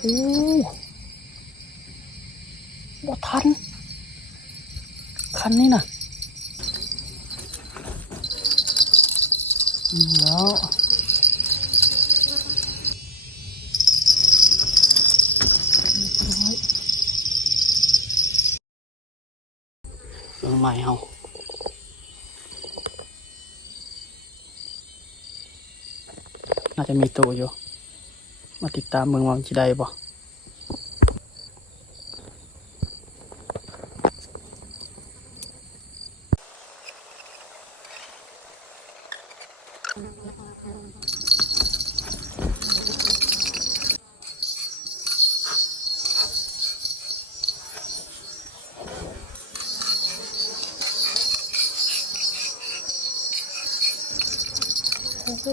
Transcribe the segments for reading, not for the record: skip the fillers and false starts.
โอ้บ่ทันคันนี้น่ะแล้วเรื่องใหม่เอาน่าจะมีตัวอยู่มาติดตามเมืองวังจีได้บ่โอ้โห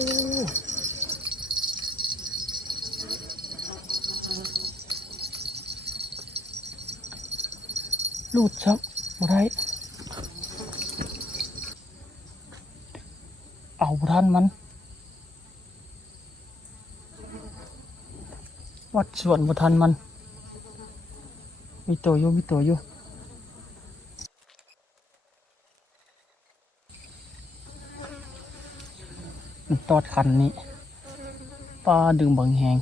ลูดชับบ่ได้เอาบ่ทันมันวัดส่วนบ่ทันมันมีตัวอยู่มันตอดคันนี้ปลาดึงบังแหง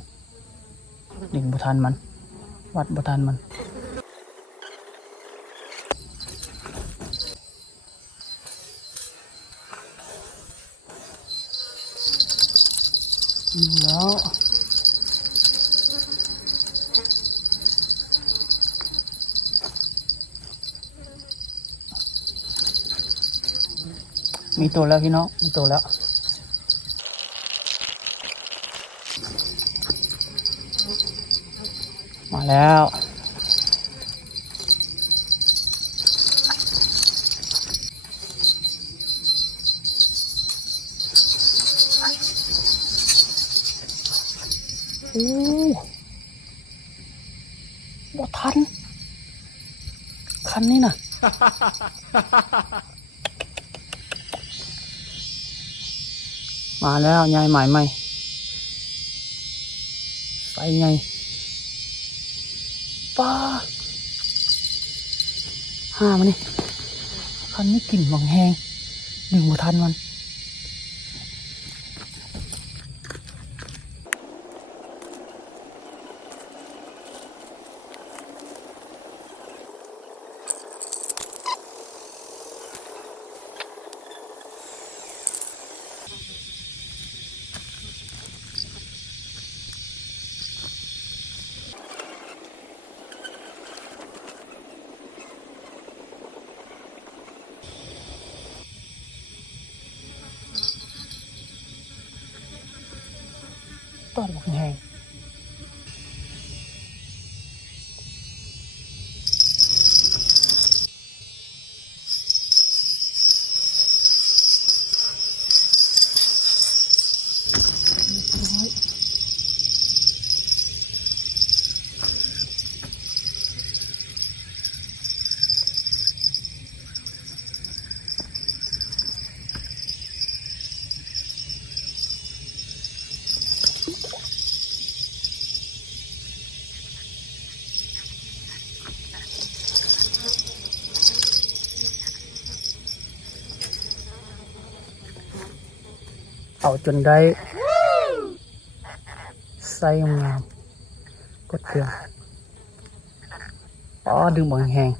ดึงบ่ทันมันวัดบ่ทันมันแล้วมีตัวแล้วพี่น้องมีตัวแล้วมาแล้วโอ้บ่ทันคันนี้น่ะ มาแล้วยายหมายใหม่ไปไงป้าห้ามันนี่คันนี้กลิ่นบังแหงดึงบ่ทันมันตอนบังแหงเอาจนได้ใส่งามกดเครื่องอ๋อดึงบังแหง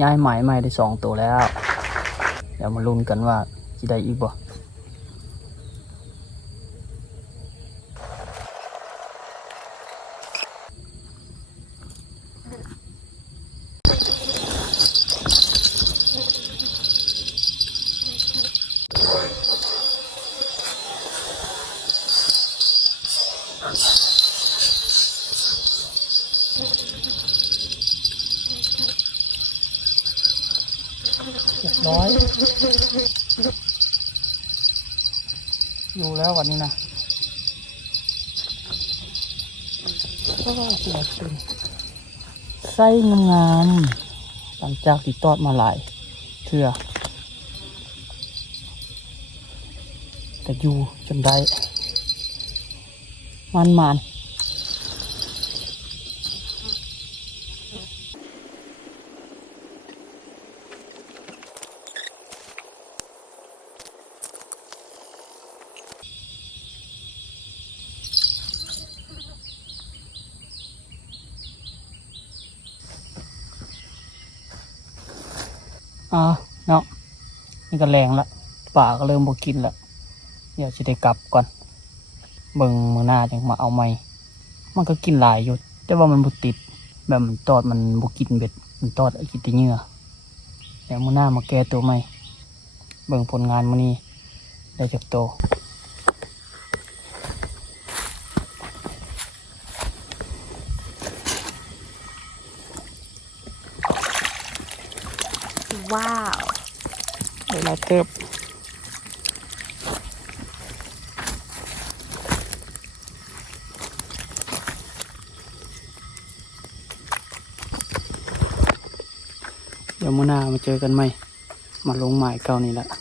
ย้ายหมายใหม่ได้2 ตัวแล้วเดี๋ยวมาลุ้นกันว่าจะได้อีกบ่เรียบร้อยอยู่แล้ววันนี้นะก็เสียจริง ส้งามๆหลังจากที่ตอดมาหลายเทื่อแต่อยู่จนได้มันเนาะนี่ก็แรงละป่าก็เริ่มบ่กินละเดี๋ยวจะได้กลับก่อนเบิ่งมื้อหน้าจังมาเอาใหม่มันก็กินหลายอยู่แต่ว่ามันบ่ติดแบบมันตอดมันบ่กินเบ็ดมันตอดกินแต่เหยื่อเดี๋ยวมื้อหน้ามาแก้ตัวใหม่เบิ่งผลงานมื้อนี้ได้จักโตว้าว เดี๋ยวเราเติบเดี๋ยวมื้อหน้ามาเจอกันใหม่มาลงหมายเก่านี่แหละ